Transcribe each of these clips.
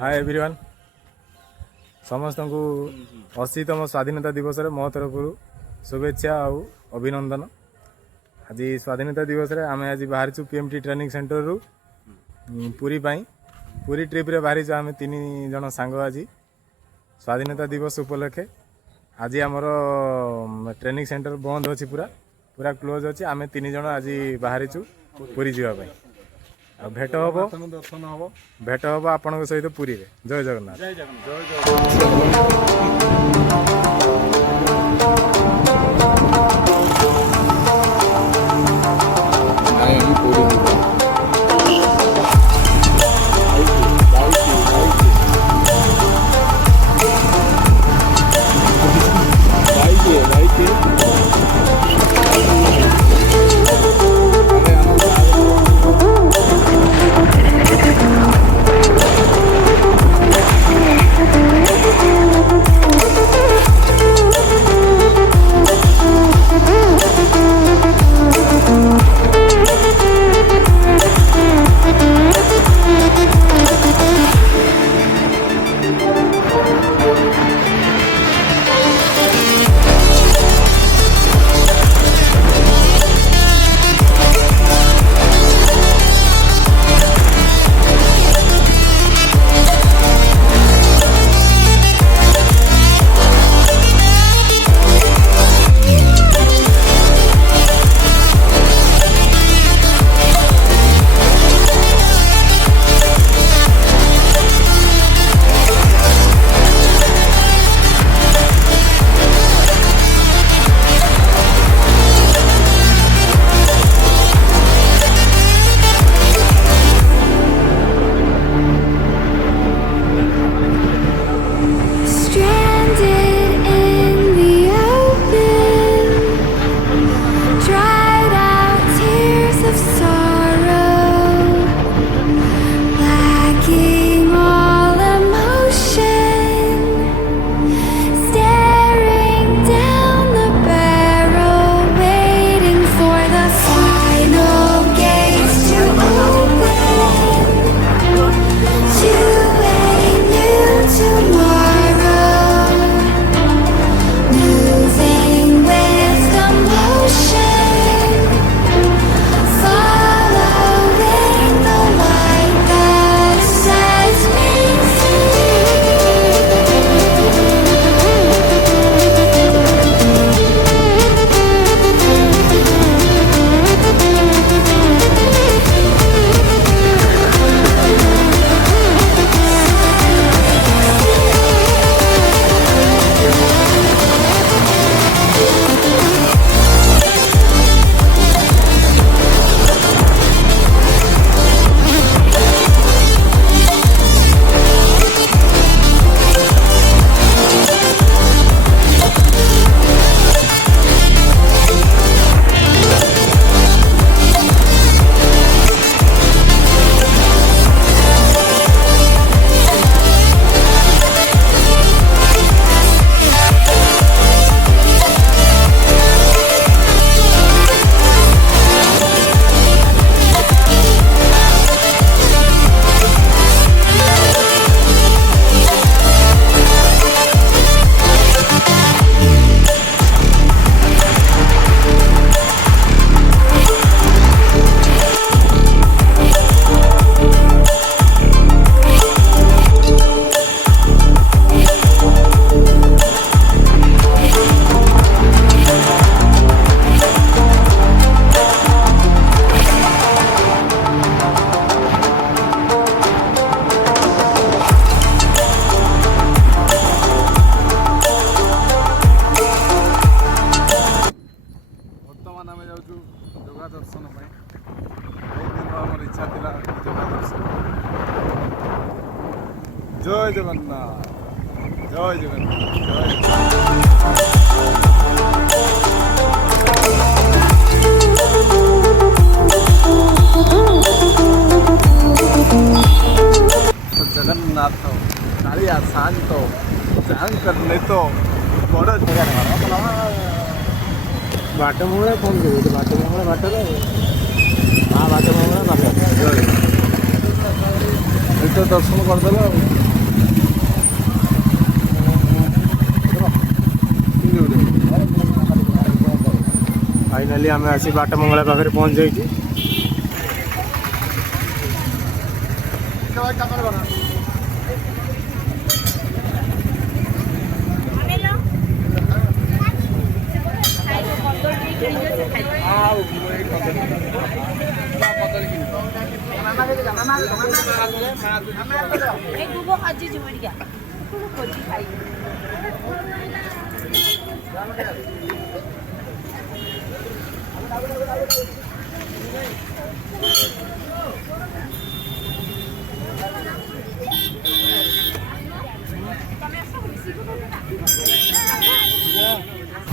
Hi everyone समस्त को 80तम स्वाधीनता दिवस मो तरफ शुभेच्छा और अभिनंदन। आज स्वाधीनता दिवस आम आज बाहर पीएमटी ट्रेनिंग सेंटर रु पुरी पुरी ट्रिप रे बाहरी आम 3 जन सांग आज स्वाधीनता दिवस उपलक्षे आज आमर ट्रेनिंग सेंटर बंद अच्छी पूरा पूरा क्लोज अच्छी आम 3 जन आज बाहरी पुरी जावाई भेट हम दर्शन हम भेट हम आपण सहित पुरी रे। जय जगन्नाथ। जय जगन्नाथ। जगह दर्शन इच्छा थी जगह दर्शन। जय जगन्नाथ जय जगन्नाथ जगन्नाथ कालिया शांत जान करने तो बड़ बाट मंगला फोन कर बाट मंगला बाटर हाँ बाट मंगला बाटर तो दर्शन करदेल। फाइनाली आम आसी बाटमंगला पाखे पहुँच जाइए।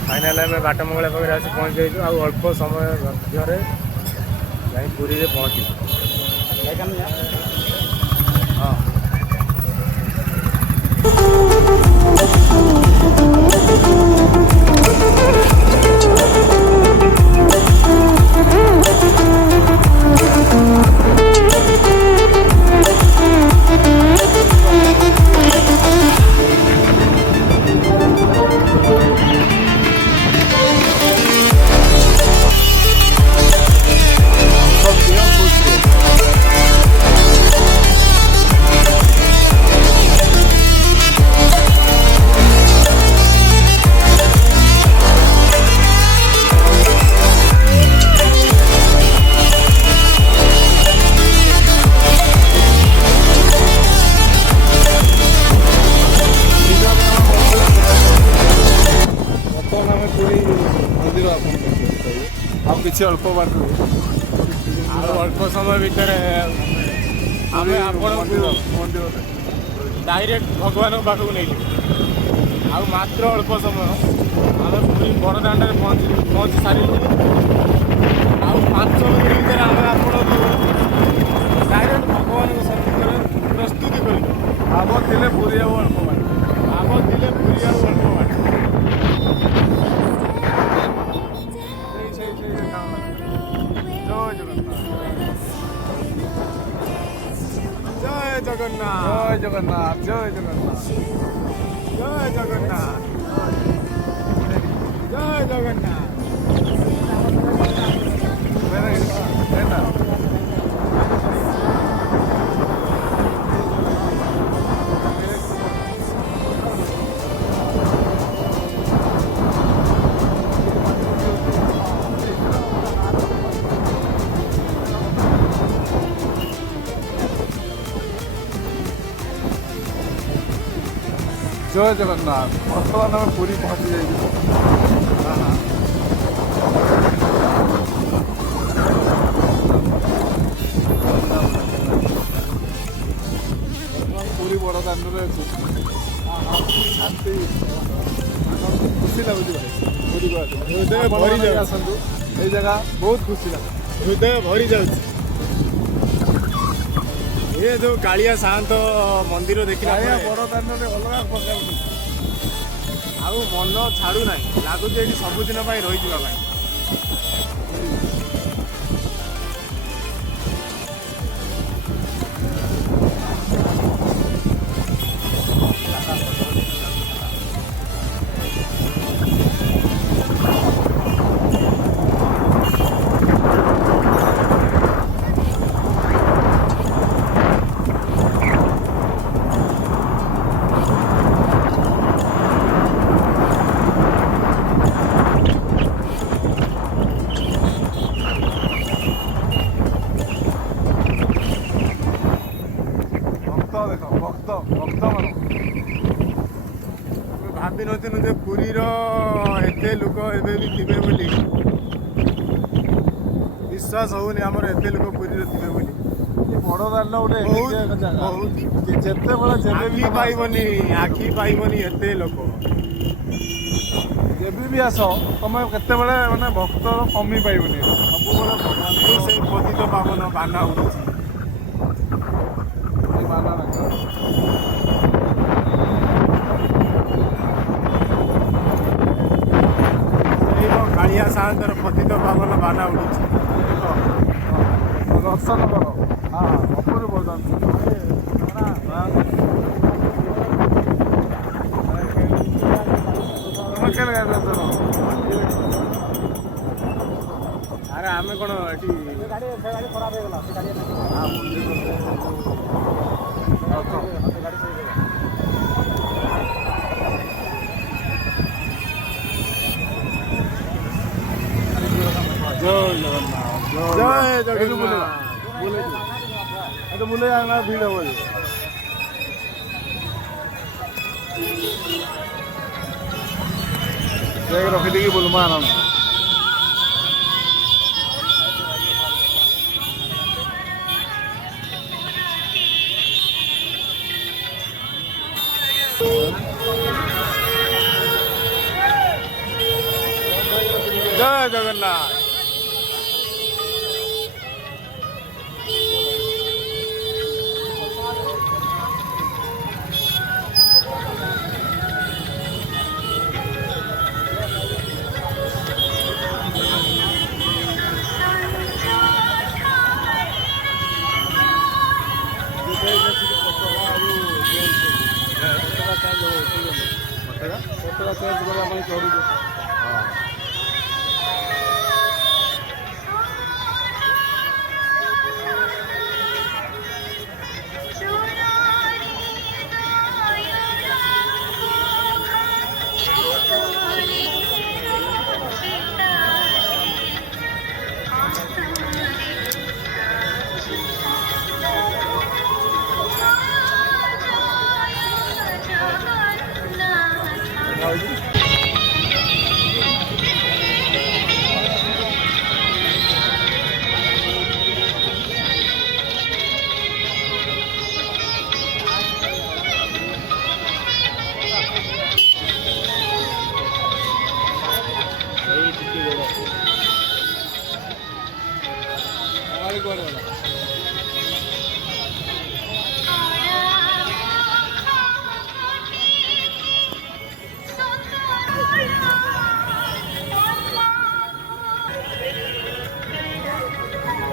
फाइनाल आम बाटमंगला पाखे आसी पहुँच जाइए। आ अल्प समय मध्य जाई पुरी रे पहुँची। हाँ किसी अल्प बाट अल्प समय भितर आम मंदिर डायरेक्ट भगवान पाखक नहीं मात्र अल्प समय आम पूरी बड़दाण्ड पहुँची सारू। आ 5 मिनट भितर आम डायरेक्ट भगवान सम्मुख में प्रस्तुति कर आम थे पुरी आ अल्प बाट आम थे पुरी आ अल्प बाट जय जगन्नाथ जय जगन्नाथ जय जगन्नाथ जय जगन्नाथ जय जगन्नाथ। जय जगन्नाथ बर्तमान आम पुरी पहुँची जाइए। पुरी बड़दाण्ड शांति खुशी लगुच हृदय भरी जाए आसतु ये जगह बहुत खुशी लगे हृदय भरी जाए। ये जो कालिया शांत मंदिर देखला बड़दाण्ड अलग प्रकार आउ मन छाड़ू ना लगुच ये सबुदिन रही जावाई। भावी नथिनु जे पुरीर एते लोक एबे भी थिबे बोली विश्वास होउनी हमर एते लोक पुरीर थिबे बोली। बड़दाण्ड गोटे जिते बड़े आखी पाइबनी आखी पाइबनी एते लोक जेबी भी आस तुम केते माने भक्तर कमी पाइबनी सब भगवान से पतित पावन बाना उड़ुची बाना कालिया साहतर पतित पावन बाना उड़ुची दर्शन कर हाँ अपूर्व बरदान ସେକେଣ୍ଡ ଗାଡ଼ି ଦର୍ଶନ। ଆରେ ଆମେ କ'ଣ ଏଠି ଗାଡ଼ି ଖରାପ ହେଇଗଲା ସେ ଗାଡ଼ି ଜୟ ଜଗନ୍ନାଥ। ବୁଲେଇ ଆନା ଭିଡ଼ ହବ। ରଖିଦେଇକି ବୁଲମା ଆନନ୍ଦ। ଜୟ ଜଗନ୍ନାଥ।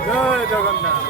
ଜୟ ଜଗନ୍ନାଥ।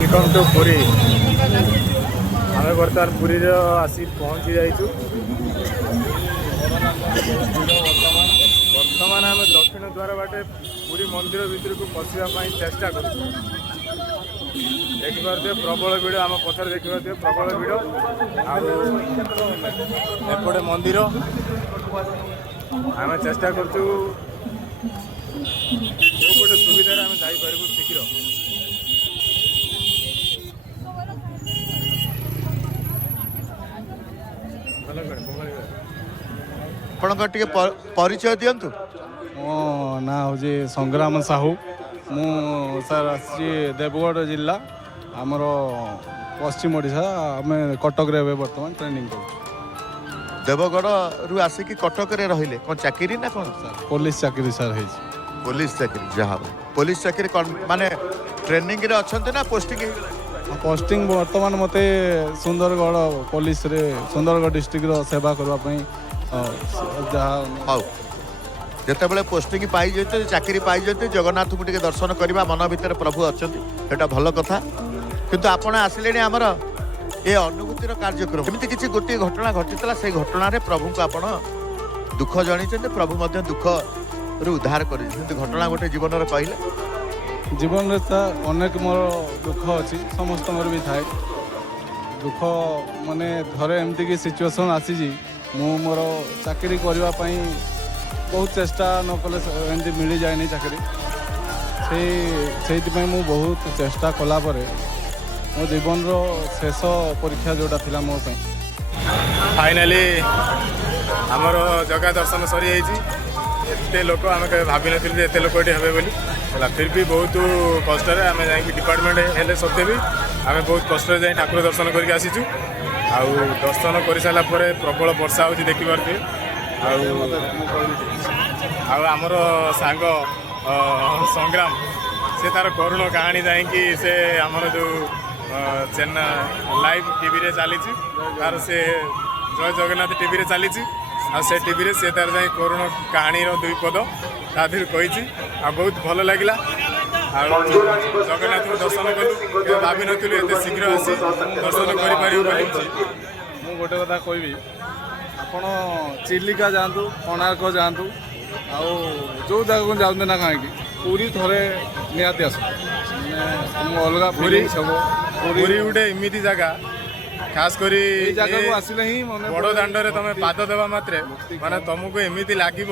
Welcome to Puri. आम बर्तमान पुरी आसी पहुँची जाइचु। बर्तमान आम दक्षिण द्वार बाटे पुरी मंदिर भितर को पशिवाई चेष्टा कर। देखिपे प्रबल भिड़ आम पछर देखिपे प्रबल भिड़ आपटे मंदिर आम चेष्टा करचु गोटे सुविधार आम जापर शीघ्र। ଆପଣଙ୍କ ଟିକେ ପରିଚୟ ଦିଅନ୍ତୁ। ମୋ ନାଁ ହେଉଛି ସଂଗ୍ରାମ ସାହୁ। ମୁଁ ସାର୍ ଆସିଛି ଦେବଗଡ଼ ଜିଲ୍ଲା, ଆମର ପଶ୍ଚିମ ଓଡ଼ିଶା। ଆମେ କଟକରେ ଏବେ ବର୍ତ୍ତମାନ ଟ୍ରେନିଂ କରୁଛୁ। ଦେବଗଡ଼ରୁ ଆସିକି କଟକରେ ରହିଲେ କ'ଣ ଚାକିରି ନା କ'ଣ? ପୋଲିସ ଚାକିରି ସାର୍ ହେଇଛି। ପୋଲିସ ଚାକିରି, ଯାହା ହଉ। ପୋଲିସ ଚାକିରି କ'ଣ ମାନେ ଟ୍ରେନିଂରେ ଅଛନ୍ତି ନା ପୋଷ୍ଟିଂ ହେଇଗଲା? ପୋଷ୍ଟିଂ ବର୍ତ୍ତମାନ ମୋତେ ସୁନ୍ଦରଗଡ଼ ପୋଲିସରେ ସୁନ୍ଦରଗଡ଼ ଡିଷ୍ଟ୍ରିକ୍ଟର ସେବା କରିବା ପାଇଁ ଯାହା ହଉ। ଯେତେବେଳେ ପୋଷ୍ଟିଂ ପାଇଯାନ୍ତି, ଚାକିରି ପାଇଯାନ୍ତି, ଜଗନ୍ନାଥଙ୍କୁ ଟିକେ ଦର୍ଶନ କରିବା, ମନ ଭିତରେ ପ୍ରଭୁ ଅଛନ୍ତି, ସେଇଟା ଭଲ କଥା। କିନ୍ତୁ ଆପଣ ଆସିଲେଣି ଆମର ଏ ଅନୁଭୂତିର କାର୍ଯ୍ୟକ୍ରମ। ଏମିତି କିଛି ଗୋଟିଏ ଘଟଣା ଘଟିଥିଲା, ସେଇ ଘଟଣାରେ ପ୍ରଭୁଙ୍କୁ ଆପଣ ଦୁଃଖ ଜଣାଇଛନ୍ତି, ପ୍ରଭୁ ମଧ୍ୟ ଦୁଃଖରୁ ଉଦ୍ଧାର କରିଛନ୍ତି। ଘଟଣା ଗୋଟେ ଜୀବନର କହିଲେ। ଜୀବନରେ ଅନେକ ମୋର ଦୁଃଖ ଅଛି, ସମସ୍ତଙ୍କର ବି ଥାଏ ଦୁଃଖ। ମାନେ ଥରେ ଏମିତିକି ସିଚୁଏସନ୍ ଆସିଛି, ମୁଁ ମୋର ଚାକିରି କରିବା ପାଇଁ ବହୁତ ଚେଷ୍ଟା ନ କଲେ ଏମିତି ମିଳିଯାଏନି ଚାକିରି। ସେଇଥିପାଇଁ ମୁଁ ବହୁତ ଚେଷ୍ଟା କଲା ପରେ ମୋ ଜୀବନର ଶେଷ ପରୀକ୍ଷା ଯେଉଁଟା ଥିଲା ମୋ ପାଇଁ, फाइनाली आमर जगह दर्शन सरी एते लोक आम के भाभी नथिलु जे एते लोक एठी हेबे बोली ହେଲା फिर भी बहुत कष्ट आम जा डिपार्टमेंट हेले सत्वे भी आम बहुत कष्ट जाए ठाकुर दर्शन करके आसीचु आउ दर्शन कर सारा प्रबल वर्षा होची देखि पारथि आउ आमर सांग संग्राम से तार करुण कहानी जाकि से आमर जो चेन्ना लाइव टीवी रे चली तार से जय जगन्नाथ टीवी रे चली आ से टीवी रे से तार जाए करुण कहानी दुई पद ता देर कही बहुत भल लगे जगन्नाथ को दर्शन कलु भावी नुँ एत शीघ्र आसी दर्शन कर ମୁଁ ଗୋଟେ କଥା କହିବି ଆପଣ ଚିଲିକା ଯାଆନ୍ତୁ କୋଣାର୍କ ଯାଆନ୍ତୁ ଆଉ ଯେଉଁ ଜାଗାକୁ ଯାଆନ୍ତୁ ନା କାହିଁକି ପୁରୀ ଥରେ ନିହାତି ଆସ ମାନେ ଅଲଗା ପୁରୀ ସବୁ ପୁରୀ ଗୋଟେ ଏମିତି ଜାଗା खास करी ଏଇ ଜାଗାକୁ ଆସିଲେ ହିଁ ମନେ ବଡ଼ ଦାଣ୍ଡରେ ତମେ ପାଦ ଦେବା ମାତ୍ରେ ମାନେ ତମକୁ ଏମିତି ଲାଗିବ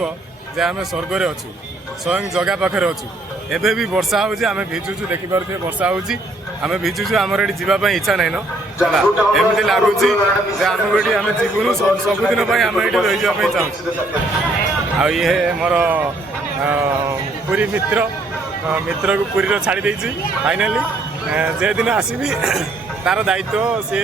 ଯେ ଆମେ ସ୍ୱର୍ଗରେ ଅଛୁ ସ୍ୱୟଂ ଜଗା ପାଖରେ ଅଛୁ ଏବେ ବି ବର୍ଷା ହେଉଛି ଆମେ ଭିଜୁଛୁ ଦେଖିପାରୁଥିବେ ବର୍ଷା ହେଉଛି ଆମେ ଭିଜୁଛୁ ଆମର ଏଠି ଯିବା ପାଇଁ ଇଚ୍ଛା ନାହିଁ ହେଲା ଏମିତି ଲାଗୁଛି ଯେ ଆମକୁ ଏଠି ଆମେ ଯିବୁନୁ ସବୁଦିନ ପାଇଁ ଆମେ ଏଠି ରହିଯିବା ପାଇଁ ଚାହୁଁଛୁ ଆଉ ଇଏ ମୋର ପୁରୀ ମିତ୍ରକୁ ପୁରୀର ଛାଡ଼ି ଦେଇଛି ଫାଇନାଲି ଯେଦିନ ଆସିବି तार दायित्व सी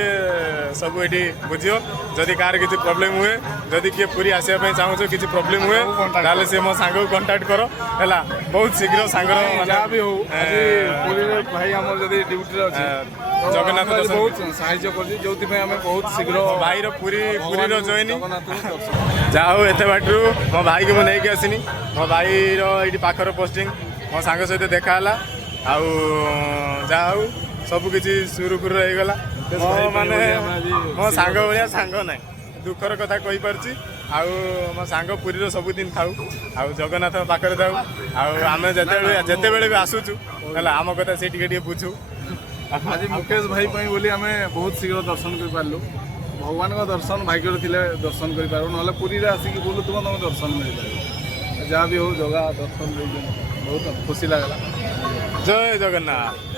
सब ये बुझो जदि कार किसी प्रोब्लेम हुए जदि किए पूरी आसवाई चाहूँ किसी प्रोब्लेम हुए ताले सी मो सांग को कंटाक्ट कर है बहुत शीघ्र सांगर जहाँ भी हो पुरी भाई आम जब ड्यूटी अच्छे जगन्नाथ बहुत साहाଯ୍य कर जो बहुत शीघ्र भाई पूरी जॉइनिंग जहाँ हो एत बाटू मो भाई को मुझे आसनी मो भाई ये पाखर पोस्टिंग मो सांग सहित देखाला आउ जहाँ हो सब किसी सुरुखुरु रहीगला माने मो सांग भाया सांग ना दुखर कथा कही पारछि आउ मो सांग पुरी सबुदिन थाउ आउ जगन्नाथ पाखरे थाउ आम जिते बेले भी आसुचु है आम कथा से टिके बुझु आज मुकेश भाई बोली आम बहुत शीघ्र दर्शन कर पार्लु भगवान का दर्शन भाग्य थिले दर्शन कर पार ना पुरी आसिक बुलु तुम तुम दर्शन मिल पार जहाँ भी हो जगह दर्शन बहुत खुशी लगला जय जगन्नाथ।